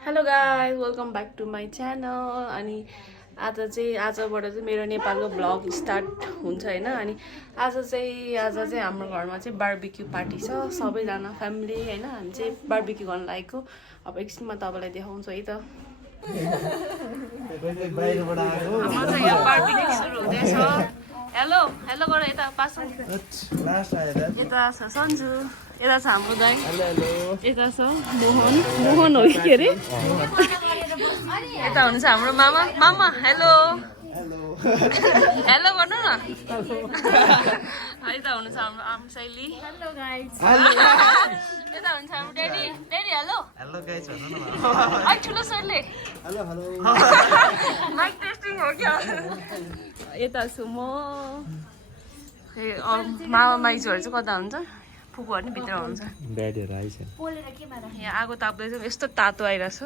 Hello guys welcome back to my channel. अनि आजबाट चाहिँ मेरो नेपालको भ्लग स्टार्ट हुन्छ होइन। अनि आज चाहिँ हाम्रो घरमा चाहिँ बार्बिक्यू पार्टी छ, सबैजना फ्यामिली होइन। हामी चाहिँ बार्बिक्यू गर्न लागेको। अब एकछिनमा तपाईँलाई देखाउँछु है त। हाम्रो चाहिँ यहाँ बार्बिक्यू सुरु हुँदैछ। हेलो हेलो गर यता पास यता छ सन्जु, यता छ हाम्रो दाइ, यता छ मोहन हो कि के अरे, यता हुनुहुन्छ हाम्रो मामा। मामा हेलो हेलो गर्नु न। यता हुनुहुन्छ हाम्रो आम शैली, यता हुनुहुन्छ हाम्रो ड्याडी हेलो है ठुलो सरले माइक टेस्टिङ हो क्या। यता छु म। मामा माइजूहरू चाहिँ कता हुन्छ, फुपूहरू नि भित्र हुन्छ। यहाँ आगो ताप्दैछ, यस्तो तातो आइरहेछ।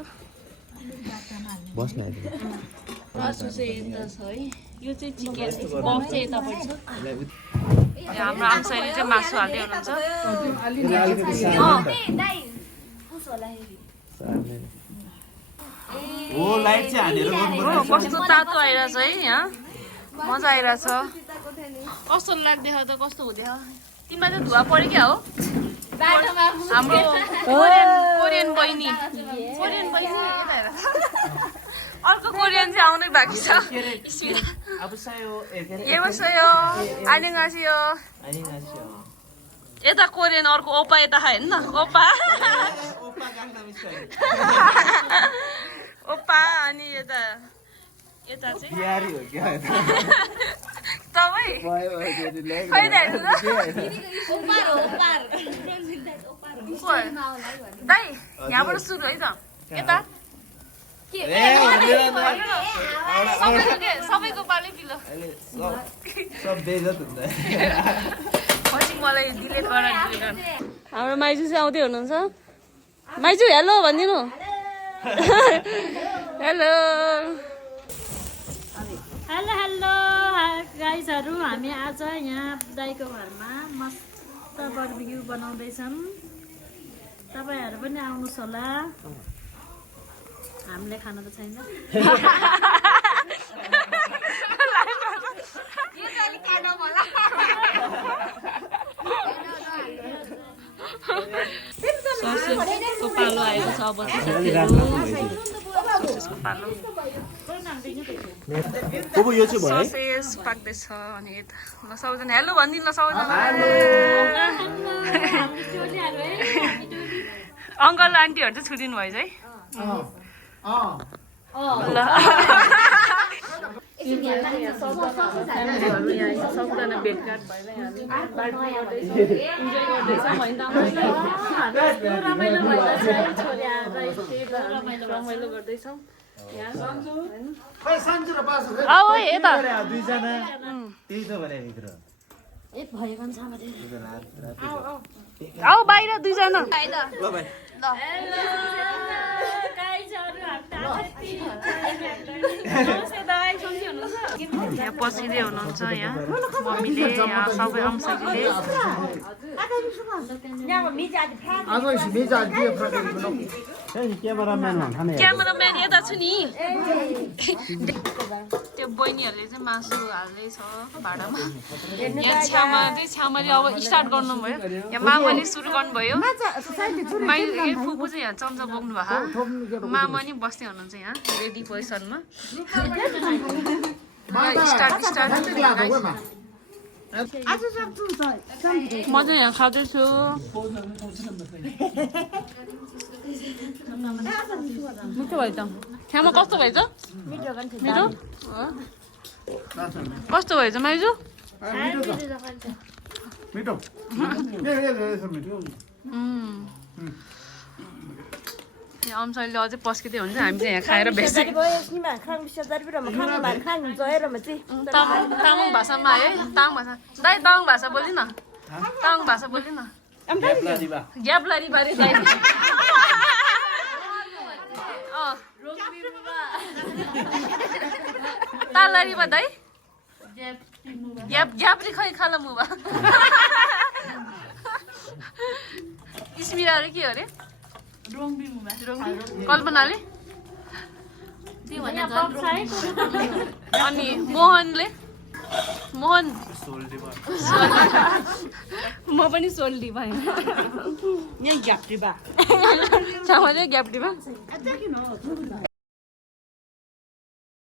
मासु चाहिँ यता छ है, यो चाहिँ चिकन बफ चाहिँ यतापट्टि छ। हाम्रो आमसाइली चाहिँ मासु हाल्दै हुनुहुन्छ। कस्तो तातो आइरहेछ है, यहाँ मजा आइरहेछ। कस्तो लाग्दैछ त, कस्तो हुँदैछ। तिमीलाई चाहिँ धुवा पऱ्यो क्या हो। हाम्रो कोरियन बहिनी अर्को कोरियन चाहिँ आउनै बाँकी छ। यता कोरियन अर्को ओपा यता हेर्नु न, ओपा ओपा। अनि यता चाहिँ तपाईँ दाइ यहाँबाट सुरु है त। यता सबैको पालै पिलो पछि मलाई डिलेट गर। हाम्रो माइजू चाहिँ आउँदै हुनुहुन्छ। माइजू हेलो भनिदिनु। हेलो हेलो हेलो गाइजहरू, हामी आज यहाँ दाइको घरमा मस्त बार्बिक्यू बनाउँदैछौँ। तपाईँहरू पनि आउनुहोस् होला। हामीले खाना त छैन। ससेजको पालो आएको छ अब चाहिँ। ससेजको पालो ससेज पाक्दैछ। अनि यता ल सबैजना हेलो भनिदिनु ल सबैजना। अङ्कल आन्टीहरू चाहिँ छुदिनु भएछ है। ल सबजना भेटघाट भएर इन्जोय गर्दैछौँ होइन। रमाइलो गर्दैछौँ आऊ बाहिर दुईजना। यहाँ पसिँदै हुनुहुन्छ, यहाँ मम्मीले, यहाँ सबै अंशले। क्यामेराम्यान यता छु नि। त्यो बहिनीहरूले चाहिँ मासु हाल्दैछ भाँडामा। यहाँ छ्यामा अब स्टार्ट गर्नुभयो। यहाँ मामाले सुरु गर्नुभयो। फुपू चाहिँ यहाँ चम्चा बोक्नु भएको। मामा नि बस्दै हुनुहुन्छ यहाँ रेडी पोजिसनमा। म चाहिँ यहाँ खाँदैछु। मिठो भयो त। खामा कस्तो भएछ? मिठो कस्तो भएछ माइजू? अंशले अझै पस्किँदै हुन्छ। हामी चाहिँ यहाँ खाएर बेसी तामाङ भाषामा है। तामाङ भाषा दाइ, तामाङ भाषा बोल्नु न। तामाङ भाषा बोल्नु न। ग्याप्लारी बारे दाइ। तालारी बा दाइ। ग्याप्री खै खाला मुबा। इस्मिरा अरे के अरे कल्पनाले अनि मोहनले मोहन म पनि सोल्टी भएँ यहाँ ग्याप्टी बा ग्याप्टीमा